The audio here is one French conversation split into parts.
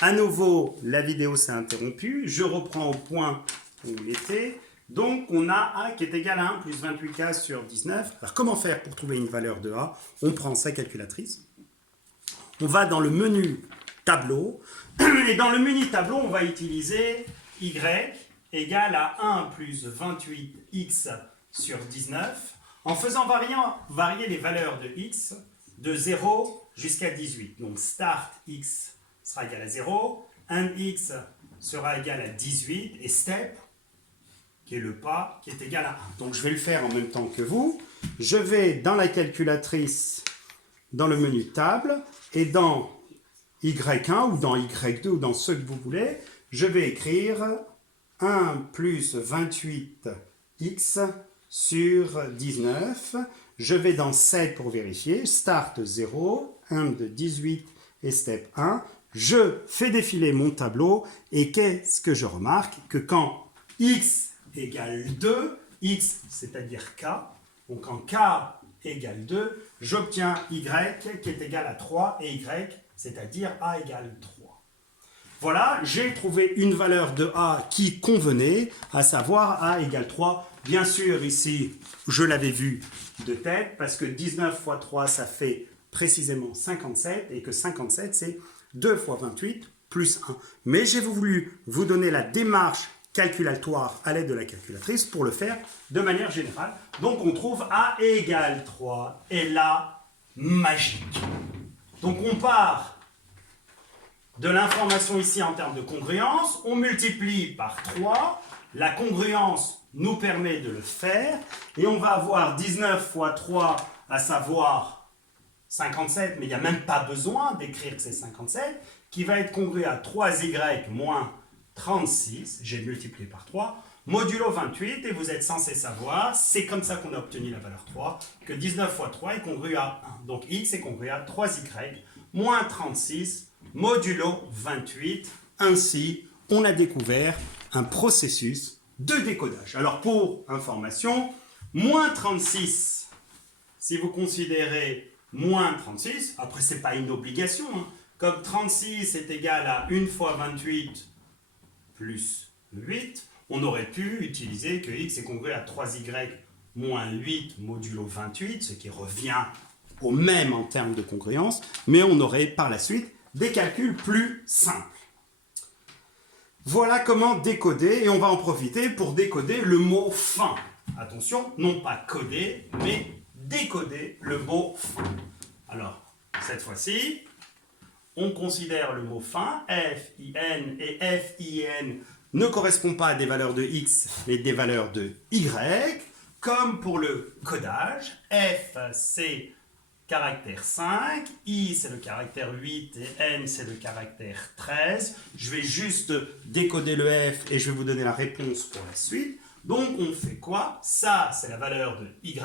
À nouveau, la vidéo s'est interrompue. Je reprends au point où il était. Donc, on a A qui est égal à 1 plus 28K sur 19. Alors, comment faire pour trouver une valeur de A? On prend sa calculatrice. On va dans le menu tableau. Et dans le menu tableau, on va utiliser Y égale à 1 plus 28X sur 19 en faisant varier les valeurs de X de 0 jusqu'à 18. Donc, start X sera égal à 0, end X sera égal à 18 et step, qui est le pas, qui est égal à 1. Donc je vais le faire en même temps que vous. Je vais dans la calculatrice, dans le menu table, et dans Y1 ou dans Y2 ou dans ce que vous voulez, je vais écrire 1 plus 28x sur 19. Je vais dans 7 pour vérifier, start 0, end 18 et step 1. Je fais défiler mon tableau et qu'est-ce que je remarque? Que quand x égale 2, x c'est-à-dire k, donc quand k égale 2, j'obtiens y qui est égal à 3 et y c'est-à-dire a égale 3. Voilà, j'ai trouvé une valeur de a qui convenait, à savoir a égale 3. Bien sûr, ici, je l'avais vu de tête parce que 19 fois 3, ça fait précisément 57 et que 57, c'est 2 fois 28 plus 1. Mais j'ai voulu vous donner la démarche calculatoire à l'aide de la calculatrice pour le faire de manière générale. Donc on trouve A égale 3 et là, magique. Donc on part de l'information ici en termes de congruence, on multiplie par 3, la congruence nous permet de le faire et on va avoir 19 fois 3, à savoir 57, mais il n'y a même pas besoin d'écrire que c'est 57, qui va être congrué à 3y moins 36, j'ai multiplié par 3, modulo 28, et vous êtes censé savoir, c'est comme ça qu'on a obtenu la valeur 3, que 19 fois 3 est congru à 1. Donc x est congru à 3y moins 36, modulo 28. Ainsi, on a découvert un processus de décodage. Alors pour information, moins 36, si vous considérez moins 36, après c'est pas une obligation, hein. Comme 36 est égal à 1 fois 28 plus 8, on aurait pu utiliser que x est congrué à 3y moins 8 modulo 28, ce qui revient au même en termes de congruence, mais on aurait par la suite des calculs plus simples. Voilà comment décoder, et on va en profiter pour décoder le mot fin. Attention, non pas coder, mais décoder le mot fin. Alors, cette fois-ci, on considère le mot fin, F-I-N, et F-I-N ne correspond pas à des valeurs de X, mais des valeurs de Y, comme pour le codage. F, c'est caractère 5, I, c'est le caractère 8, et N, c'est le caractère 13. Je vais juste décoder le F, et je vais vous donner la réponse pour la suite. Donc, on fait quoi? Ça, c'est la valeur de Y.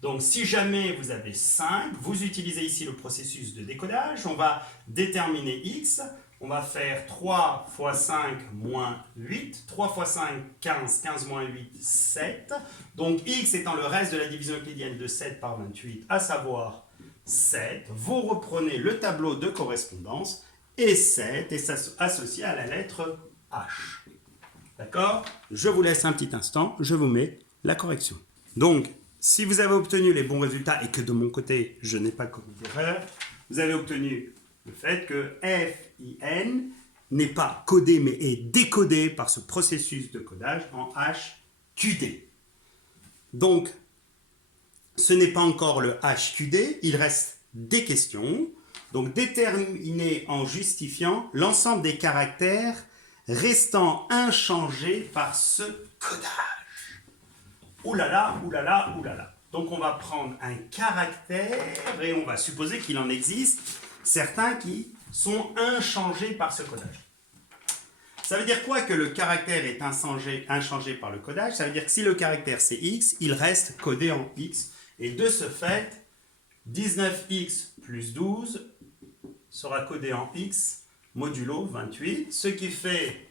Donc, si jamais vous avez 5, vous utilisez ici le processus de décodage. On va déterminer x. On va faire 3 fois 5 moins 8. 3 fois 5, 15. 15 moins 8, 7. Donc, x étant le reste de la division euclidienne de 7 par 28, à savoir 7. Vous reprenez le tableau de correspondance et 7 est associé à la lettre H. D'accord? Je vous laisse un petit instant. Je vous mets la correction. Donc, si vous avez obtenu les bons résultats et que de mon côté, je n'ai pas commis d'erreur, vous avez obtenu le fait que FIN n'est pas codé mais est décodé par ce processus de codage en HQD. Donc, ce n'est pas encore le HQD, il reste des questions. Donc, déterminer en justifiant l'ensemble des caractères restant inchangés par ce codage. Ouh là là, ouh là là, ouh là là. Donc on va prendre un caractère et on va supposer qu'il en existe certains qui sont inchangés par ce codage. Ça veut dire quoi que le caractère est inchangé par le codage? Ça veut dire que si le caractère c'est x, il reste codé en x. Et de ce fait, 19x plus 12 sera codé en x modulo 28, ce qui fait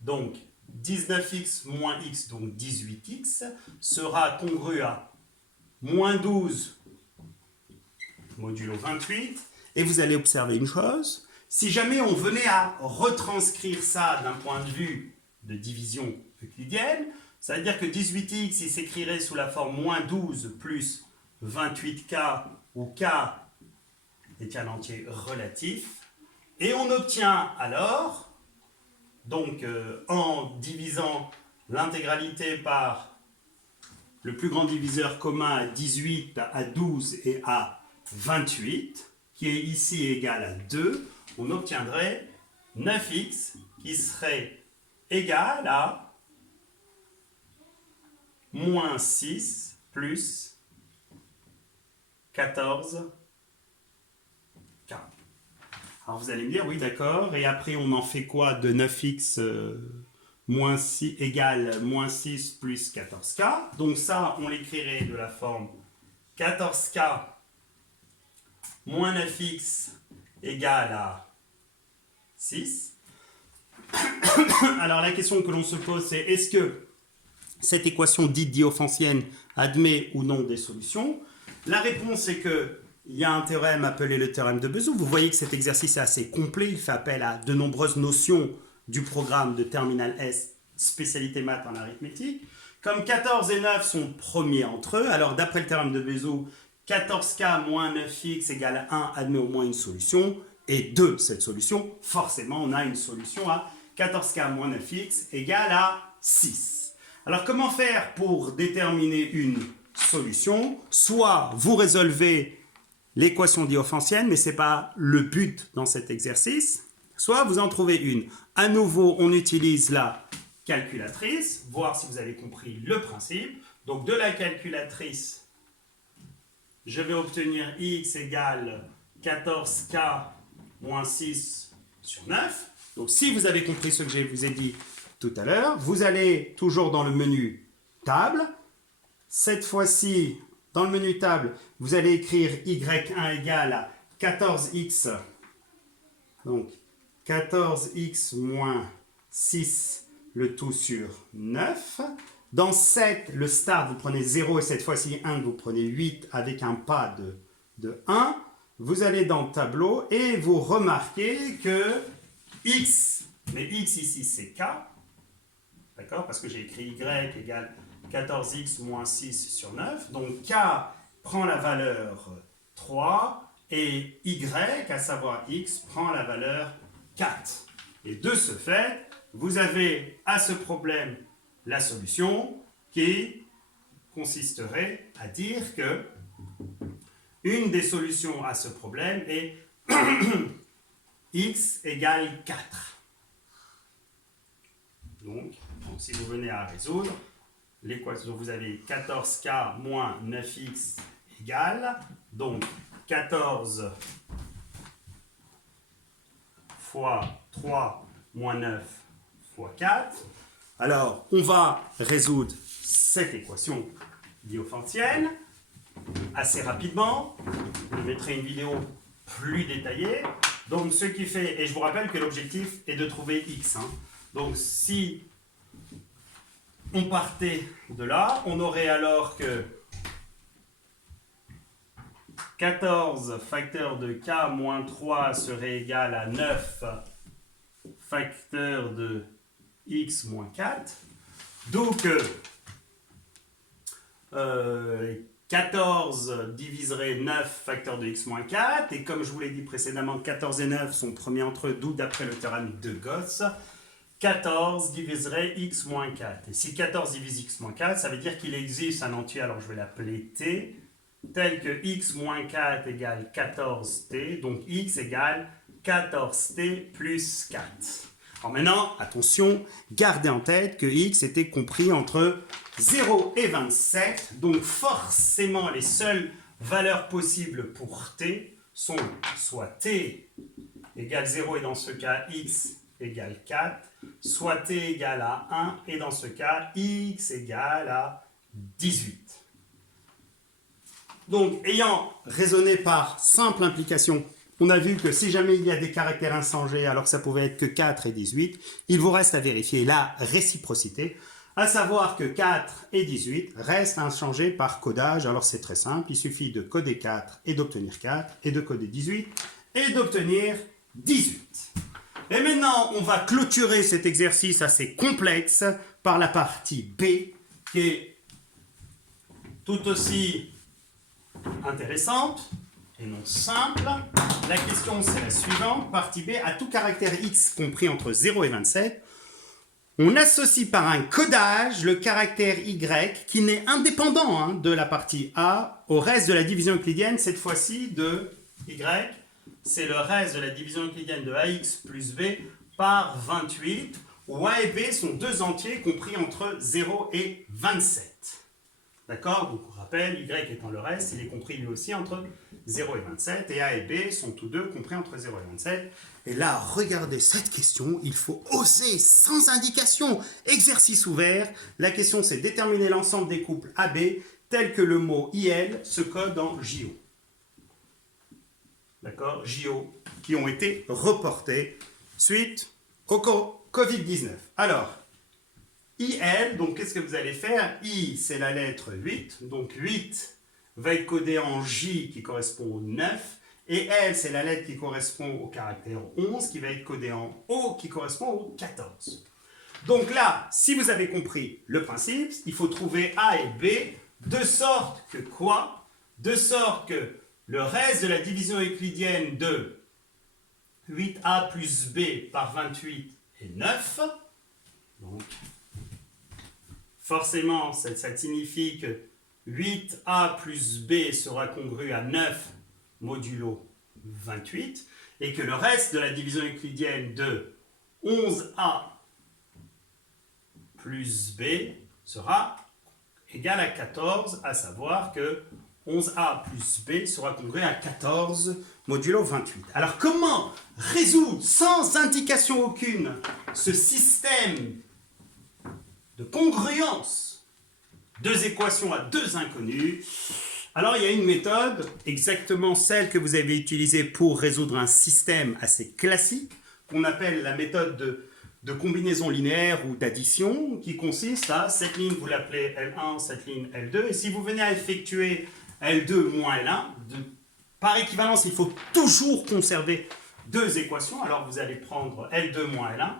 donc 19x moins x, donc 18x, sera congru à moins 12 modulo 28. Et vous allez observer une chose, Si jamais on venait à retranscrire ça d'un point de vue de division euclidienne, ça veut dire que 18x, il s'écrirait sous la forme moins 12 plus 28k, où k est un entier relatif. Et on obtient alors, donc en divisant l'intégralité par le plus grand diviseur commun à 18, à 12 et à 28, qui est ici égal à 2, on obtiendrait 9x qui serait égal à moins 6 plus 14k. Alors vous allez me dire, oui d'accord, et après on en fait quoi de 9x moins 6 égale moins 6 plus 14k? Donc ça, on l'écrirait de la forme 14k moins 9x égale à 6. Alors la question que l'on se pose, c'est est-ce que cette équation dite diophantienne admet ou non des solutions? La réponse est que il y a un théorème appelé le théorème de Bezout. Vous voyez que cet exercice est assez complet. Il fait appel à de nombreuses notions du programme de Terminal S, spécialité maths en arithmétique. Comme 14 et 9 sont premiers entre eux, alors d'après le théorème de Bezout, 14k moins 9x égale 1 admet au moins une solution. Et de cette solution, forcément, on a une solution à 14k moins 9x égale à 6. Alors comment faire pour déterminer une solution? Soit vous résolvez l'équation diophantienne, mais ce n'est pas le but dans cet exercice, soit vous en trouvez une. À nouveau, on utilise la calculatrice, voir si vous avez compris le principe. Donc de la calculatrice, je vais obtenir x égale 14k moins 6 sur 9. Donc si vous avez compris ce que je vous ai dit tout à l'heure, vous allez toujours dans le menu table. Cette fois-ci, dans le menu table, vous allez écrire y1 égale à 14x. Donc 14x moins 6, le tout sur 9. Dans 7, le start, vous prenez 0 et cette fois-ci 1, vous prenez 8 avec un pas de 1. Vous allez dans le tableau et vous remarquez que x, mais x ici c'est k, d'accord, parce que j'ai écrit y égale 14x moins 6 sur 9. Donc k prend la valeur 3 et y, à savoir x, prend la valeur 4. Et de ce fait, vous avez à ce problème la solution qui consisterait à dire que une des solutions à ce problème est x égale 4. Donc, si vous venez à résoudre, l'équation, vous avez 14k moins 9x égale, donc 14 fois 3 moins 9 fois 4. Alors, on va résoudre cette équation diophantienne assez rapidement. Je mettrai une vidéo plus détaillée. Donc, ce qui fait, et je vous rappelle que l'objectif est de trouver x. Donc, si on partait de là, on aurait alors que 14 facteur de k moins 3 serait égal à 9 facteur de x moins 4. Donc, 14 diviserait 9 facteur de x moins 4. Et comme je vous l'ai dit précédemment, 14 et 9 sont premiers entre eux, d'où d'après le théorème de Gauss, 14 diviserait x moins 4. Et si 14 divise x moins 4, ça veut dire qu'il existe un entier, alors je vais l'appeler t, tel que x moins 4 égale 14t, donc x égale 14t plus 4. Alors maintenant, attention, gardez en tête que x était compris entre 0 et 27, donc forcément les seules valeurs possibles pour t sont soit t égale 0 et dans ce cas x égale 4, soit t égale à 1 et dans ce cas x égale à 18. Donc, ayant raisonné par simple implication, on a vu que si jamais il y a des caractères inchangés, alors que ça pouvait être que 4 et 18, il vous reste à vérifier la réciprocité, à savoir que 4 et 18 restent inchangés par codage. Alors c'est très simple, il suffit de coder 4 et d'obtenir 4, et de coder 18 et d'obtenir 18. Et maintenant, on va clôturer cet exercice assez complexe par la partie B, qui est tout aussi intéressante et non simple. La question, c'est la suivante. Partie B, à tout caractère x compris entre 0 et 27, on associe par un codage le caractère y qui n'est indépendant de la partie A au reste de la division euclidienne, cette fois-ci de y. C'est le reste de la division euclidienne de ax plus b par 28, où a et b sont deux entiers compris entre 0 et 27. D'accord? Donc on rappelle, y étant le reste, il est compris lui aussi entre 0 et 27, et a et b sont tous deux compris entre 0 et 27. Et là, regardez cette question, il faut oser sans indication. Exercice ouvert. La question, c'est déterminer l'ensemble des couples AB tels que le mot IL se code en JO. D'accord? JO qui ont été reportés suite au Covid-19. Alors, IL, donc qu'est-ce que vous allez faire? I, c'est la lettre 8, donc 8 va être codé en J qui correspond au 9, et L, c'est la lettre qui correspond au caractère 11, qui va être codé en O qui correspond au 14. Donc là, si vous avez compris le principe, il faut trouver A et B, de sorte que quoi? De sorte que le reste de la division euclidienne de 8A plus B par 28 est 9. Donc, forcément, ça signifie que 8A plus B sera congru à 9 modulo 28, et que le reste de la division euclidienne de 11A plus B sera égal à 14, à savoir que 11A plus B sera congru à 14 modulo 28. Alors comment résoudre sans indication aucune ce système de congruence, deux équations à deux inconnus? Alors il y a une méthode, exactement celle que vous avez utilisée pour résoudre un système assez classique, qu'on appelle la méthode de combinaison linéaire ou d'addition, qui consiste à cette ligne, vous l'appelez L1, cette ligne L2, et si vous venez à effectuer L2 moins L1, par équivalence, il faut toujours conserver deux équations, alors vous allez prendre L2 moins L1,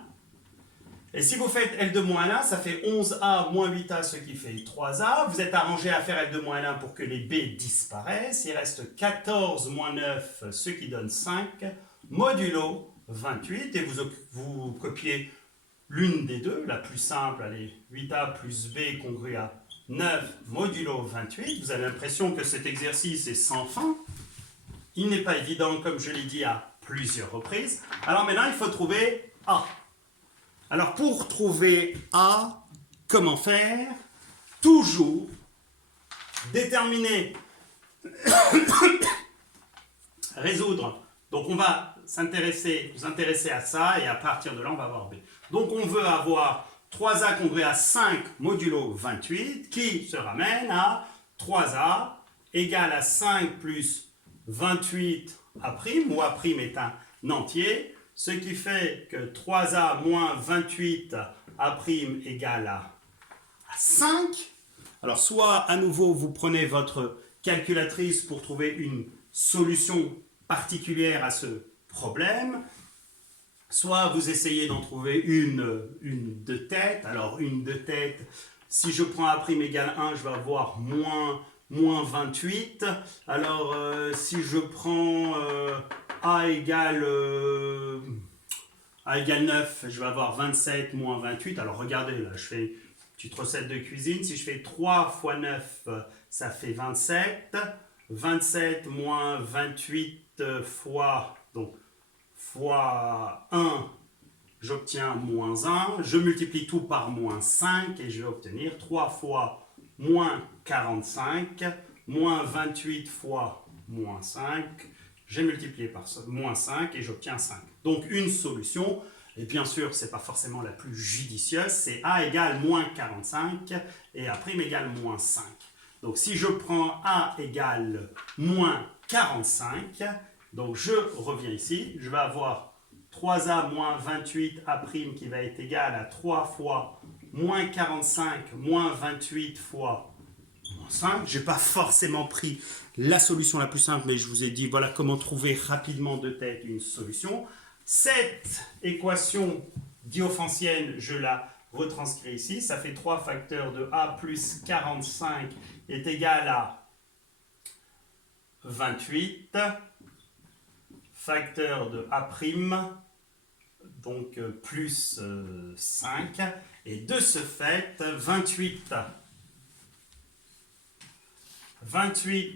et si vous faites L2 moins L1, ça fait 11A moins 8A, ce qui fait 3A. Vous êtes arrangé à faire L2 moins L1 pour que les B disparaissent. Il reste 14 moins 9, ce qui donne 5, modulo 28. Et vous copiez l'une des deux, la plus simple, allez, 8A plus B congru à 9, modulo 28. Vous avez l'impression que cet exercice est sans fin. Il n'est pas évident, comme je l'ai dit à plusieurs reprises. Alors maintenant, il faut trouver A. Alors pour trouver A, comment faire? Toujours déterminer, résoudre. Donc on va vous intéresser à ça, et à partir de là, on va avoir B. Donc on veut avoir 3A congrué à 5 modulo 28, qui se ramène à 3A égale à 5 plus 28 A', où A' est un entier, ce qui fait que 3A moins 28 A' égale à 5. Alors, soit à nouveau, vous prenez votre calculatrice pour trouver une solution particulière à ce problème, soit vous essayez d'en trouver une de tête. Alors, une de tête, si je prends A' égale 1, je vais avoir moins 28. Alors, si je prends A égale 9, je vais avoir 27 moins 28. Alors, regardez, là, je fais une petite recette de cuisine. Si je fais 3 fois 9, ça fait 27. 27 moins 28 fois 1, j'obtiens moins 1. Je multiplie tout par moins 5 et je vais obtenir 3 fois moins 45, moins 28 fois moins 5. J'ai multiplié par moins 5 et j'obtiens 5. Donc une solution, et bien sûr, ce n'est pas forcément la plus judicieuse, c'est A égale moins 45 et A' égale moins 5. Donc si je prends A égale moins 45, donc je reviens ici, je vais avoir 3A moins 28 A' qui va être égal à 3 fois moins 45 moins 28 fois moins 5. Je n'ai pas forcément pris la solution la plus simple, mais je vous ai dit voilà comment trouver rapidement de tête une solution. Cette équation diophantienne, je la retranscris ici. Ça fait 3 facteurs de A plus 45 est égal à 28. Facteur de A', donc plus 5. Et de ce fait, 28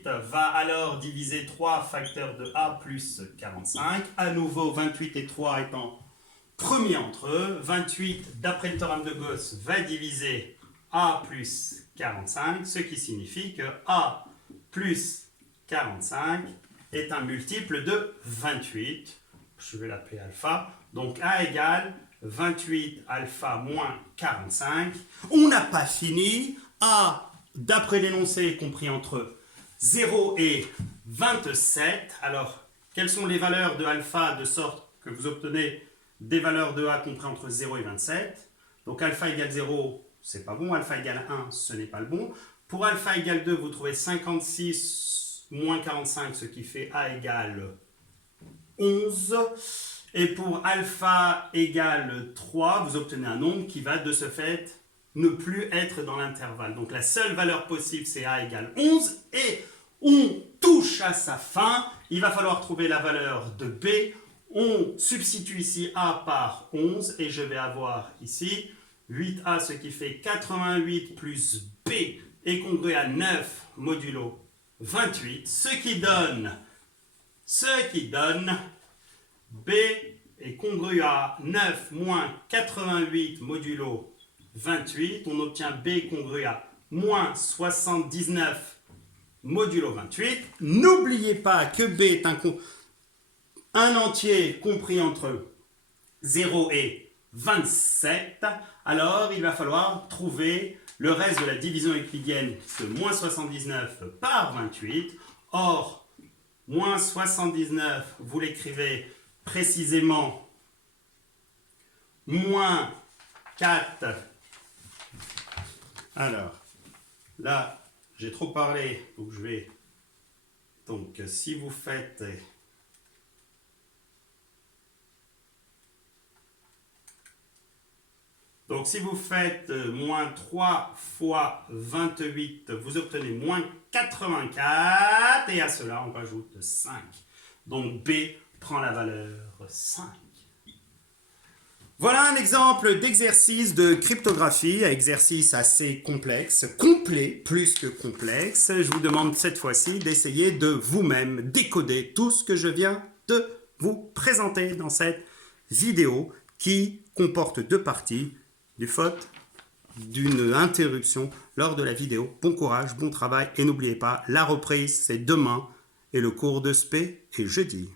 va alors diviser 3 facteurs de A plus 45. À nouveau, 28 et 3 étant premiers entre eux. 28, d'après le théorème de Gauss, va diviser A plus 45, ce qui signifie que A plus 45 est un multiple de 28. Je vais l'appeler alpha. Donc A égale 28 alpha moins 45. On n'a pas fini. A, d'après l'énoncé, est compris entre 0 et 27. Alors, quelles sont les valeurs de alpha de sorte que vous obtenez des valeurs de A compris entre 0 et 27? Donc alpha égale 0, c'est pas bon. Alpha égale 1, ce n'est pas le bon. Pour alpha égale 2, vous trouvez 56 moins 45, ce qui fait A égale 11. Et pour alpha égale 3, vous obtenez un nombre qui va de ce fait ne plus être dans l'intervalle. Donc la seule valeur possible, c'est A égale 11. Et on touche à sa fin. Il va falloir trouver la valeur de B. On substitue ici A par 11. Et je vais avoir ici 8A, ce qui fait 88 plus B est congrué à 9 modulo 28. Ce qui donne B est congru à 9 moins 88 modulo 28. On obtient B congru à moins 79 modulo 28. N'oubliez pas que B est un entier compris entre 0 et 27. Alors, il va falloir trouver le reste de la division euclidienne de moins 79 par 28. Or, moins 79, vous l'écrivez précisément moins 4. Alors, là, j'ai trop parlé, donc je vais... Donc, si vous faites... Donc, si vous faites moins 3 fois 28, vous obtenez moins 84. Et à cela, on rajoute 5. Donc, B prend la valeur 5. Voilà un exemple d'exercice de cryptographie, exercice assez complexe, complet, plus que complexe. Je vous demande cette fois-ci d'essayer de vous-même décoder tout ce que je viens de vous présenter dans cette vidéo qui comporte 2 parties, du faute, d'une interruption lors de la vidéo. Bon courage, bon travail et n'oubliez pas, la reprise c'est demain et le cours de spé est jeudi.